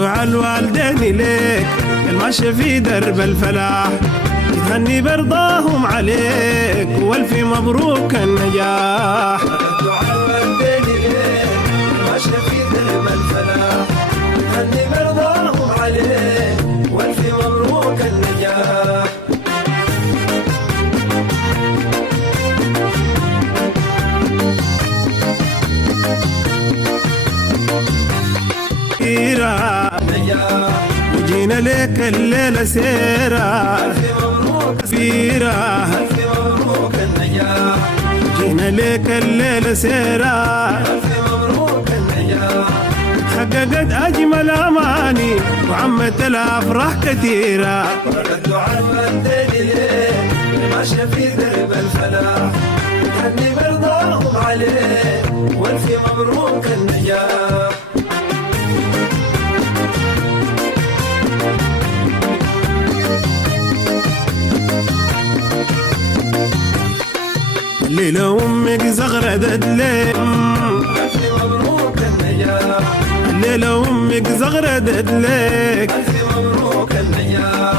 دعاء الوالدين ليك الماشي في درب الفلاح، يتهني برضاهم عليك والف مبروك النجاح. دعاء الوالدين ليك الماشي في درب الفلاح، يتهني برضاهم عليك والف مبروك النجاح. وجينا لك الليلة سيرة سفيرة، ألف مبروك النجاح. جينا لك الليلة سيرة، ألف مبروك النجاح. حققت أجمل أماني وعمت الأفراح كثيرة. الدعاء الوالدين ليك ماشية في درب الفلاح، يتهني برضاهم عليك والف مبروك النجاح. الليلة أمك زغردت لك ألف مبروك النجاح. الليلة أمك زغردت لك، ألف مبروك النجاح.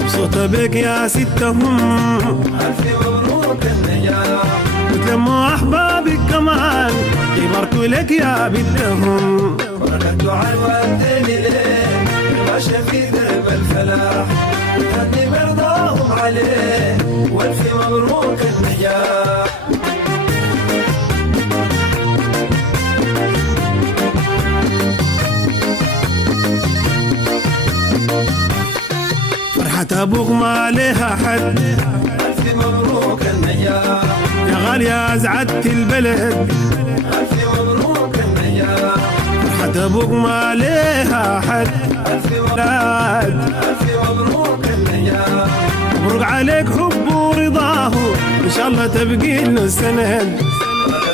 مبسوطة بك يا ستهم، ألف مبروك النجاح. وتلموا أحبابك كمان يباركوا لك يا بنتهم. الدعاء الوالدين ليك ماشية في درب الفلاح، يتهني برضاهم عليك والف مبروك النجاح. فرحة أبوك ما لها حد، ألف مبروك النجاح. يا غالية أزعدت البلد. ألف مبروك النجاح. فرحة أبوك ما لها حد، ألف ألف مبروك النجاح. مبروك عليك حب ورضاه إن شاء الله تبقي له السند.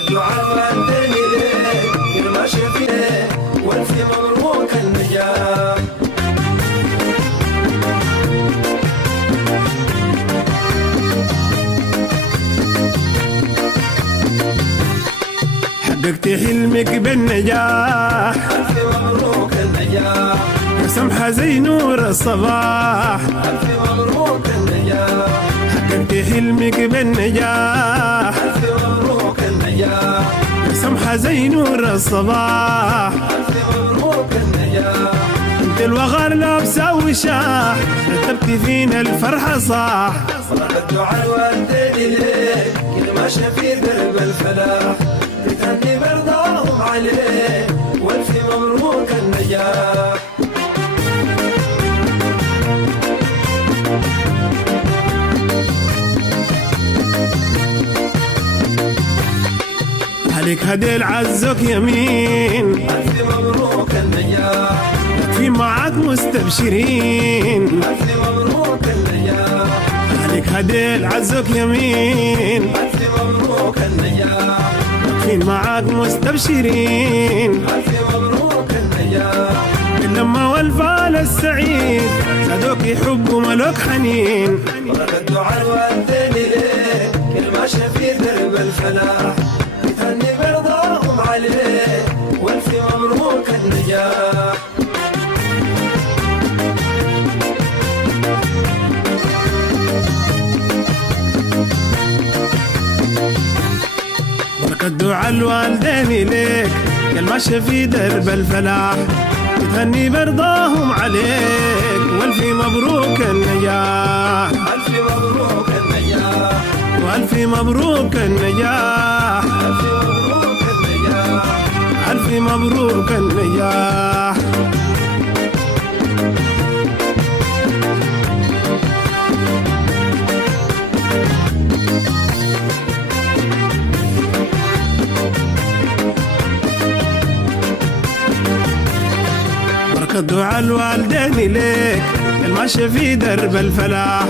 الدعاء الوالدين ليك الماشية في ليك والف مبروك النجاح. حققت حلمك بالنجاح، ألف مبروك النجاح. يا سمحة زي نور الصباح. ألف مبروك النجاح. حققت حلمك بالنجاح، ألف مبروك النجاح. يا سمحة زي نور الصباح. ألف مبروك النجاح. انت الوغار لابسة وشاح، رتبت فينا الفرحة صاح. الدعاء الوالدين ليك الماشية في درب الفلاح، يتهني برضاهم عليك والف مبروك النجاح. عليك هدي العزك يمين، ألف مبروك النجاح. في معاك مستبشرين. ألف مبروك النجاح. عليك هدي العزك يمين، ألف مبروك النجاح. في معاك مستبشرين. ألف مبروك النجاح. لما والفال السعيد زادوك يحب وملوك حنين. الدعاء الوالدين ليك الماشية في درب الفلاح، يتهني برضاهم عليك والف مبروك النجاح. بركة دعاء الوالدين ليك يا الماشي في درب الفلاح، يتهني برضاهم عليك والف مبروك النجاح. ألف مبروك النجاح. والف مبروك النجاح. ألف مبروك النجاح. ألف مبروك النجاح. بركة دعاء الوالدين ليك الماشي في درب الفلاح،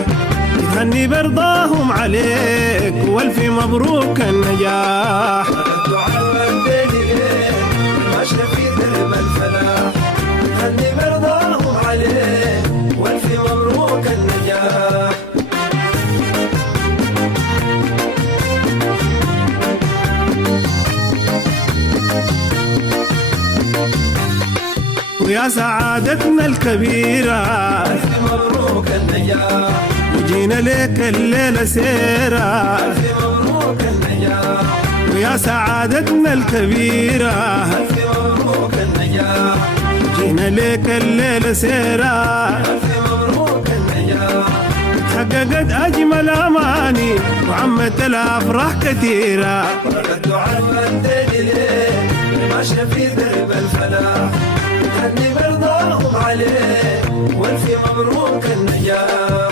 يتهني برضاهم عليك والف مبروك النجاح. الدعاء الوالدين ليك الماشية في درب الفلاح، يتهني برضاهم عليك والف مبروك النجاح. ويا سعادتنا الكبيرة ألف مبروك النجاح وجينا لك الليلة سيرة ألف مبروك النجاح ويا سعادتنا الكبيرة ألف مبروك النجاح جينا لك الليلة سيرة ألف مبروك النجاح حققت أجمل أماني وعمت الأفراح كثيرة الدعاء والدين ليه ماشي في درب الفلاح هني برضاهم عليه والف مبروك النجاح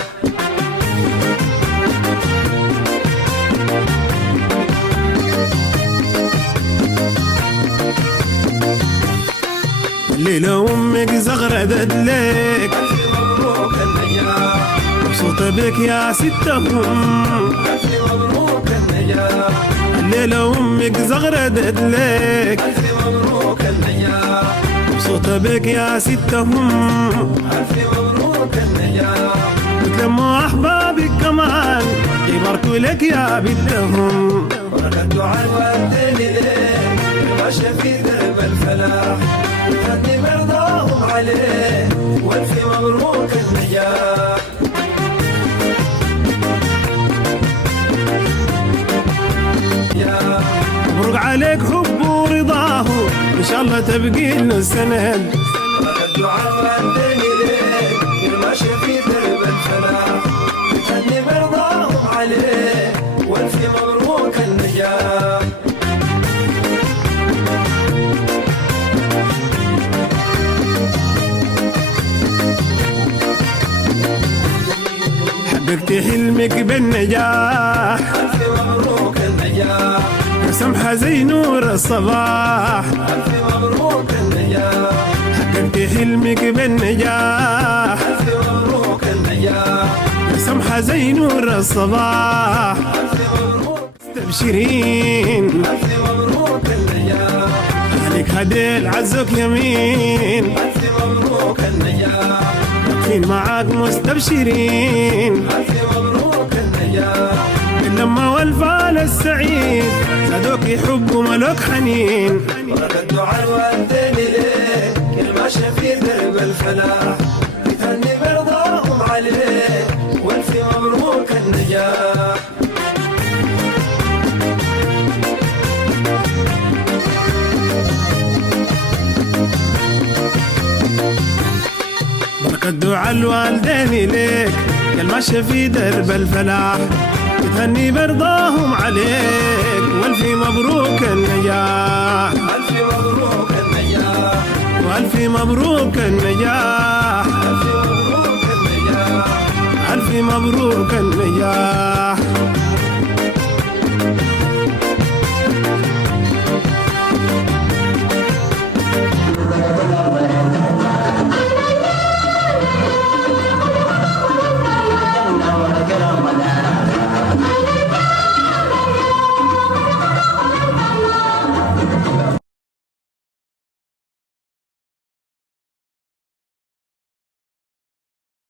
الليلة أمك زغردت لك ألف مبروك النجاح مبسوطة بك يا ستهم ألف مبروك النجاح الليلة أمك زغردت لك ألف مبروك النجاح مبسوطة بك يا ستهم ألف مبروك النجاح وتلموا أحبابك كمان يباركوا لك يا بنتهم الدعاء والدين ليه ماشي في درب الفلاح هني برضاهم عليه والف مبروك النجاح يا مبروك عليك حب ورضاه إن شاء الله تبقي له السند الدعاء والدين ليه ماشي في درب الفلاح هني برضاهم عليه والف مبروك النجاح حققت حلمك بالنجاح ألف مبروك النجاح وسمحة زي نور الصباح ألف مبروك النجاح حققت حلمك بالنجاح ألف مبروك النجاح وسمحة زي نور الصباح ألف مبروك تبشرين ألف مبروك النجاح عليك هديل عزك يمين ألف مبروك النجاح واقفين معاك مستبشرين ألف مبروك النجاح اللمة والفال السعيد زادوك يحب وملوك حنين ورد الدعاء والدين ليه كل ماشي في درب الفلاح يتهني برضاهم عليه والف مبروك النجاح بركة دعاء الوالدين ليك يا الماشي في درب الفلاح تهني برضاهم عليك والف مبروك النجاح ألف مبروك النجاح والف مبروك النجاح ألف مبروك النجاح الف مبروك النجاح